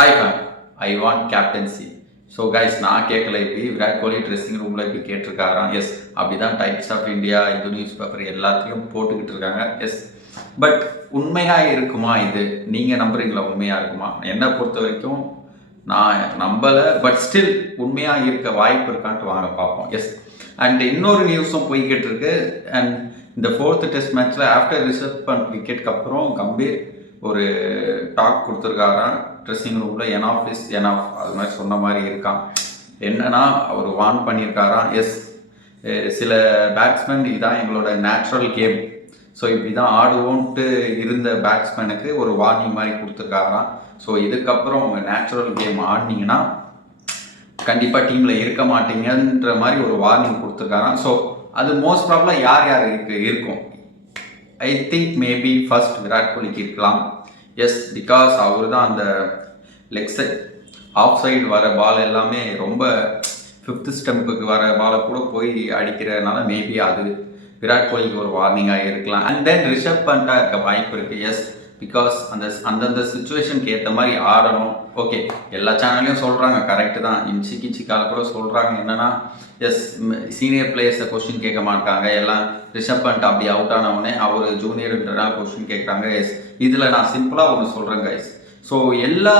Icon I want captaincy. So guys நான் கேட்கல இப்படி விராட் கோலி ட்ரெஸ்ஸிங் ரூமில் இப்படி கேட்டிருக்காராம். எஸ் அப்படிதான் டைப்ஸ் ஆஃப் இந்தியா இந்த நியூஸ் பேப்பர் எல்லாத்தையும் போட்டுக்கிட்டு இருக்காங்க. எஸ் பட் உண்மையாக இருக்குமா இது? நீங்கள் நம்புறீங்களா உண்மையாக இருக்குமா? என்னை பொறுத்த வரைக்கும் நான் நம்பலை. பட் ஸ்டில் உண்மையாக இருக்க வாய்ப்பு இருக்கான்ட்டு வாங்க பார்ப்போம். எஸ் அண்ட் இன்னொரு நியூஸும் போய்கிட்டு இருக்கு. அண்ட் இந்த 4th டெஸ்ட் மேட்ச்சில் ஆஃப்டர் ரிசர்வ் பண்ட் விக்கெட்க்கு அப்புறம் கம்பீர் ஒரு டாக் கொடுத்துருக்காராம் ட்ரெஸ்ஸிங் ரூமில். எனாஃப் இஸ் எனாஃப் அது மாதிரி சொன்ன மாதிரி இருக்கான். என்னன்னா அவர் வார்ன் பண்ணியிருக்காராம். எஸ் சில பேட்ஸ்மேன் இதுதான் எங்களோட நேச்சுரல் கேம், ஸோ இப்படி தான் ஆடுவோன்ட்டு இருந்த பேட்ஸ்மேனுக்கு ஒரு வார்னிங் மாதிரி கொடுத்துருக்காராம். ஸோ இதுக்கப்புறம் உங்கள் நேச்சுரல் கேம் ஆடினீங்கன்னா கண்டிப்பாக டீமில் இருக்க மாட்டீங்கன்ற மாதிரி ஒரு வார்னிங் கொடுத்துருக்காராம். ஸோ அது மோஸ்ட் ப்ராப்ளம் யார் யாருக்கு இருக்கும்? I think maybe first Virat கோலிக்கு இருக்கலாம். எஸ் பிகாஸ் அவர் தான் அந்த லெக் சைட் ஆஃப் சைடு வர பால் எல்லாமே ரொம்ப 5th ஸ்டெம்புக்கு வர பாலை கூட போய் அடிக்கிறதுனால மேபி அது விராட் கோலிக்கு ஒரு வார்னிங்காக இருக்கலாம். அண்ட் தென் ரிஷப் பண்ட்டாக இருக்க வாய்ப்பு இருக்குது. எஸ் பிகாஸ் அந்தந்த சுச்சுவேஷனுக்கு ஏற்ற மாதிரி ஆடணும். ஓகே எல்லா சேனல்லையும் சொல்கிறாங்க, கரெக்டு தான். இன்சிக்கு சிக்கால கூட சொல்கிறாங்க என்னென்னா எஸ் சீனியர் பிளேயர்ஸை கொஸ்டின் கேட்க மாட்டாங்க, எல்லாம் ரிஷப் பண்ட் அப்படி அவுட் ஆனவுடனே அவர் ஜூனியர்ன்றனால கொஸ்டின் கேட்குறாங்க. எஸ் இதில் நான் சிம்பிளாக ஒன்று சொல்கிறேன் கைஸ். ஸோ எல்லா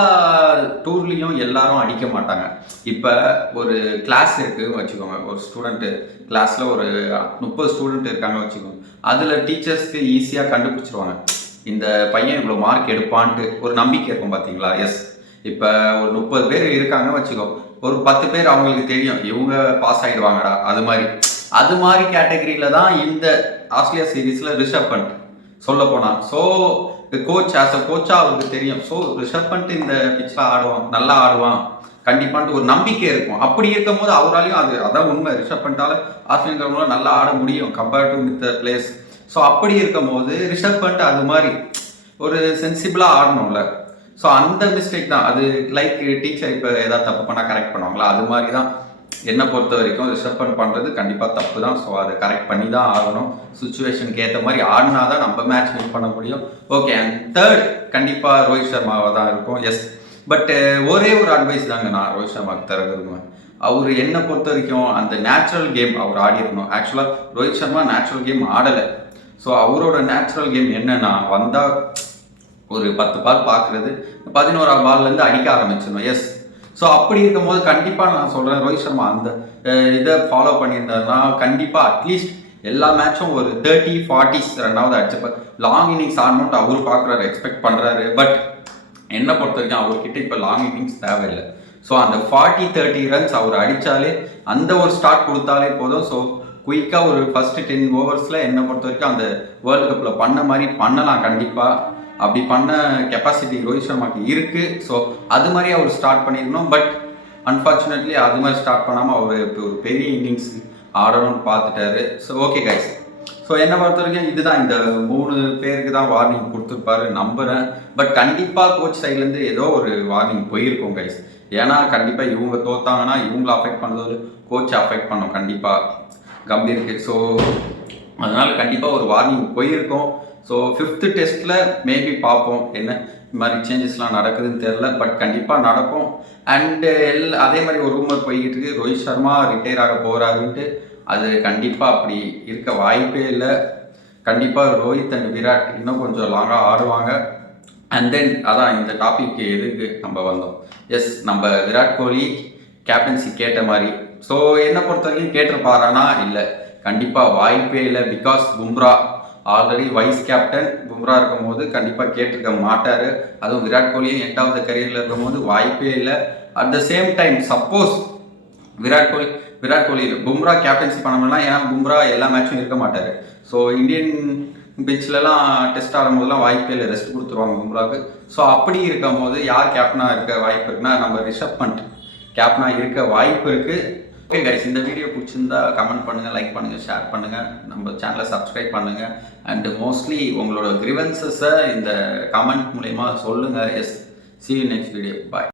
டூர்லேயும் எல்லாரும் அடிக்க மாட்டாங்க. இப்போ ஒரு கிளாஸ் இருக்குது வச்சுக்கோங்க, ஒரு ஸ்டூடெண்ட்டு கிளாஸில் ஒரு 30 ஸ்டூடெண்ட் இருக்காங்க வச்சுக்கோங்க. அதில் டீச்சர்ஸ்க்கு ஈஸியாக கண்டுபிடிச்சிருவாங்க இந்த பையன் இவ்வளோ மார்க் எடுப்பான்ட்டு ஒரு நம்பிக்கை இருக்கும் பார்த்தீங்களா? எஸ் இப்போ ஒரு 30 பேர் இருக்காங்க வச்சுக்கோ, ஒரு 10 பேர் அவங்களுக்கு தெரியும் இவங்க பாஸ் ஆகிடுவாங்கடா. அது மாதிரி கேட்டகரியில் தான் இந்த ஆஸ்திரேலியா சீரீஸில் ரிஷப் பண்ட் சொல்ல போனால். ஸோ கோச் ஆஸ் அ கோச்சாக அவருக்கு தெரியும். ஸோ ரிஷப் பண்ட் இந்த பிச்சில் ஆடுவான், நல்லா ஆடுவான் கண்டிப்பான்ட்டு ஒரு நம்பிக்கை இருக்கும். அப்படி இருக்கும் போது அவராலையும் அதான் உண்மை, ரிஷப் பண்ட்டால் ஆஸ்திரேலியா நல்லா ஆட முடியும் compared to with players. So அப்படி இருக்கும் போது ரிஷப் பண்ட் அது மாதிரி ஒரு சென்சிபிளாக ஆடணும்ல. ஸோ அந்த மிஸ்டேக் தான் அது. லைக் டீச்சர் இப்போ ஏதாவது தப்பு பண்ணால் கரெக்ட் பண்ணுவாங்களா, அது மாதிரி தான் என்னை பொறுத்த வரைக்கும் ரிஷப் பண்ட் பண்ணுறது கண்டிப்பாக தப்பு தான். ஸோ அதை கரெக்ட் பண்ணி தான் ஆகணும். சுச்சுவேஷனுக்கு ஏற்ற மாதிரி ஆடினா தான் நம்ம மேட்ச் வின் பண்ண முடியும். ஓகே அண்ட் தேர்ட் கண்டிப்பாக ரோஹித் சர்மாவாக தான் இருக்கும். எஸ் பட் ஒரே ஒரு அட்வைஸ் தாங்க நான் ரோஹித் சர்மாவுக்கு தர விரும்புவேன். அவர் என்னை பொறுத்த வரைக்கும் அந்த நேச்சுரல் கேம் அவர் ஆடிருக்கணும். ஆக்சுவலாக ரோஹித் சர்மா நேச்சுரல் கேம் ஆடலை. ஸோ அவரோட நேச்சுரல் கேம் என்னன்னா வந்தால் ஒரு 10 பால் பார்க்குறது, 11ஆம் பால்லேருந்து அடிக்க ஆரம்பிச்சிடணும். எஸ் ஸோ அப்படி இருக்கும்போது கண்டிப்பாக நான் சொல்கிறேன் ரோஹித் சர்மா அந்த இதை ஃபாலோ பண்ணியிருந்தாருன்னா கண்டிப்பாக அட்லீஸ்ட் எல்லா மேட்சும் ஒரு 30-40 ரெண்டாவது அடிச்சுப்பார். லாங் இன்னிங்ஸ் ஆடணும்ட்டு அவரு பார்க்குறாரு, எக்ஸ்பெக்ட் பண்ணுறாரு. பட் என்னை பொறுத்த வரைக்கும் அவர்கிட்ட இப்போ லாங் இன்னிங்ஸ் தேவையில்லை. ஸோ அந்த 40-30 ரன்ஸ் அவர் அடித்தாலே அந்த ஒரு ஸ்டார்ட் கொடுத்தாலே போதும். ஸோ குயிக்காக ஒரு ஃபஸ்ட்டு 10 ஓவர்ஸில் என்னை பொறுத்த வரைக்கும் அந்த வேர்ல்டு கப்பில் பண்ண மாதிரி பண்ணலாம். கண்டிப்பாக அப்படி பண்ண கெப்பாசிட்டி ரோஹித் சர்மாக்கு இருக்குது. ஸோ அது மாதிரி அவர் ஸ்டார்ட் பண்ணிடணும். பட் அன்ஃபார்ச்சுனேட்லி அது மாதிரி ஸ்டார்ட் பண்ணாமல் அவர் இப்போ ஒரு பெரிய இன்னிங்ஸ் ஆடணும்னு பார்த்துட்டாரு. ஸோ ஓகே கைஸ், ஸோ என்னை பொறுத்த வரைக்கும் இதுதான், இந்த 3 பேருக்கு தான் வார்னிங் கொடுத்துருப்பாரு நம்புகிறேன். பட் கண்டிப்பாக கோச் சைட்லேருந்து ஏதோ ஒரு வார்னிங் போயிருக்கும் கைஸ். ஏன்னா கண்டிப்பாக இவங்க தோத்தாங்கன்னா இவங்களை அஃபெக்ட் பண்ணுறது கோச் அஃபெக்ட் பண்ணும் கண்டிப்பாக கம்பீருக்கு. ஸோ அதனால் கண்டிப்பாக ஒரு வார்னிங் போயிருக்கும். ஸோ 5th டெஸ்ட்டில் மேபி பார்ப்போம் என்ன இந்த மாதிரி சேஞ்சஸ்லாம் நடக்குதுன்னு தெரில. பட் கண்டிப்பாக நடக்கும். அண்டு அதே மாதிரி ஒரு ரூமர் போய்கிட்டு இருக்கு ரோஹித் சர்மா ரிட்டையர் ஆக போகிறாருன்ட்டு. அது கண்டிப்பாக அப்படி இருக்க வாய்ப்பே இல்லை. கண்டிப்பாக ரோஹித் அண்ட் விராட் இன்னும் கொஞ்சம் லாங்காக ஆடுவாங்க. அண்ட் தென் அதான் இந்த டாபிக் எதுக்கு நம்ம வந்தோம். எஸ் நம்ம விராட் கோலி கேப்டன்சி கேட்ட மாதிரி. ஸோ என்னை பொறுத்த வரைக்கும் கேட்டிருப்பாரானா இல்லை, கண்டிப்பாக வாய்ப்பே இல்லை. Because Bumrah already vice captain Bumrah இருக்கும் போது கண்டிப்பாக கேட்டிருக்க மாட்டார். அதுவும் விராட் கோலியும் எண்ட் ஆஃப் த கரியரில் இருக்கும் போது வாய்ப்பே இல்லை. At the same time suppose Virat Kohli Bumrah captaincy பண்ண முடியலாம். ஏன்னா பும்ரா எல்லா மேட்சும் இருக்க மாட்டார். ஸோ இந்தியன் பிச்சிலலாம் டெஸ்ட் ஆடும்போதெல்லாம் வாய்ப்பே இல்லை, ரெஸ்ட் கொடுத்துருவாங்க பும்ராவுக்கு. ஸோ அப்படி இருக்கும் போது யார் கேப்டனாக இருக்க வாய்ப்பு இருக்குன்னா நம்ம ரிஷப் பண்ட் கேப்டனாக இருக்க வாய்ப்பு இருக்குது. ஓகே கைஸ், இந்த வீடியோ பிடிச்சிருந்தா கமெண்ட் பண்ணுங்கள், லைக் பண்ணுங்கள், ஷேர் பண்ணுங்கள், நம்ம சேனலை சப்ஸ்கிரைப் பண்ணுங்கள். அண்ட் மோஸ்ட்லி உங்களோட கிரிவன்சஸை இந்த கமெண்ட் மூலயமா சொல்லுங்கள். Yes see you next video. Bye.